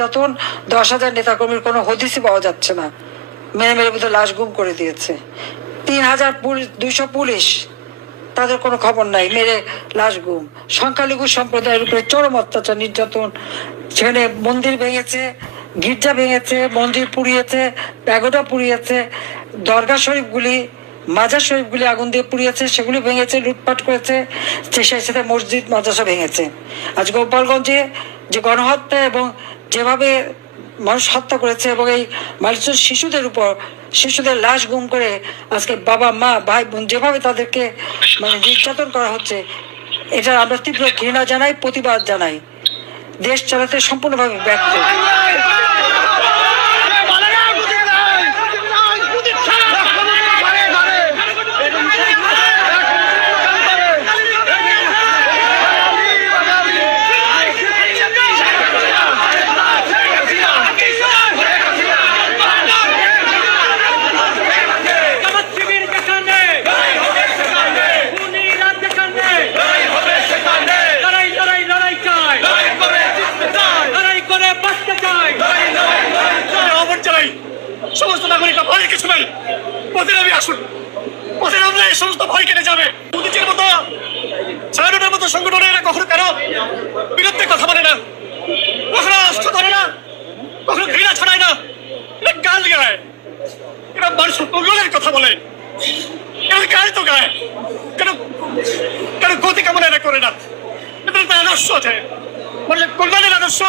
নির্যাতন, 10,000 নেতাকর্মীর কোনো হদিসই পাওয়া যাচ্ছে না। মেরে মেরে বোধহয় লাশ গুম করে দিয়েছে। 3,200 পুলিশ, তাদের কোনো খবর নাই, মেরে লাশ গুম। সংখ্যালঘু সম্প্রদায়ের উপরে চরম অত্যাচার, নির্যাতন। সেখানে মন্দির ভেঙেছে, গির্জা ভেঙেছে, মন্দির পুড়িয়েছে, প্যাগোডা পুড়িয়েছে, দরগা শরীফগুলি, মাজার শরীফগুলি আগুন দিয়ে পুড়িয়েছে, সেগুলি ভেঙেছে, লুটপাট করেছে। সেই সাথে মসজিদ মাদ্রাসা ভেঙেছে। আজ গোপালগঞ্জে যে গণহত্যা এবং যেভাবে মানুষ হত্যা করেছে, এবং এই মানুষের শিশুদের লাশ গুম করে আজকে বাবা মা ভাই বোন যেভাবে তাদেরকে নির্যাতন করা হচ্ছে, এটা আমরা তীব্র ঘৃণা জানাই, প্রতিবাদ জানাই। দেশ চালাতে সম্পূর্ণভাবে ব্যর্থ। সমস্ত নাগরিকরা ভয় কিছু নাই, পথে নামে আসুন, পথে নামলে এই সমস্ত ভয় কেটে যাবে। মোদিজির মতো ছায়ানটের মতো সংগঠনেরা কখনো কারো বিরুদ্ধে কথা বলে না, কখনো অস্ত্র ধরে না, কখনো ঘৃণা ছড়ায় না, এরা গাল গায়, এরা মানুষের কল্যাণের কথা বলে, এরা গায়ে তো গায়, কেন কেন গতি কামনা এরা করে না। এদের একটা আদর্শ আছে, মানুষের কল্যাণের আদর্শ,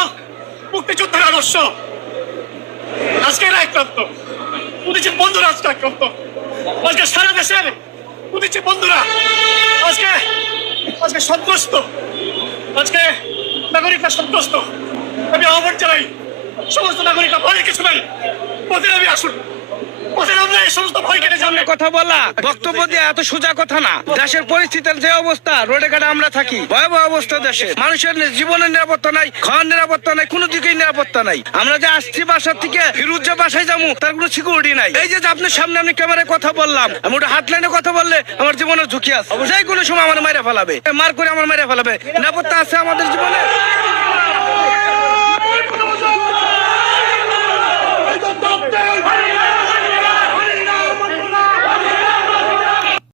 মুক্তিযুদ্ধের আদর্শ। আজকে এরা আক্রান্ত, মোদিজির বন্ধুরা আজকে আক্রান্ত। আজকে সারা দেশের মোদিজির বন্ধুরা আজকে সন্ত্রস্ত, আজকে নাগরিকরা সন্ত্রস্ত। আমি আহ্বান জানাই, সমস্ত নাগরিকরা ভয় কিছু নাই, পথে নামে আসুন, পথে নামলে এই সমস্ত ভয় কেটে যাবে। কথা বলা, বক্তব্য দিয়ে এত সোজা কথা না। দেশের পরিস্থিতির যে অবস্থা, রোডে ঘাটে আমরা থাকি, ভয়াবহ অবস্থা দেশে। মানুষের জীবনের নিরাপত্তা নাই, খাওয়ার নিরাপত্তা নাই, কোনো দিকেই নিরাপত্তা নাই। আমরা যে আসছি বাসার থেকে ফিরুজ্জা বাসায় যাবো, তার কোনো সিকিউরিটি নাই। এই যে আপনার সামনে আমি ক্যামেরায় কথা বললাম, আমি ওটা হাটলাইনে কথা বললে আমার জীবনের ঝুঁকি আছে, অবশ্যই কোনো সময় আমার মেরে ফেলাবে, মার করে আমার মেরে ফেলাবে। নিরাপত্তা আছে আমাদের জীবনে?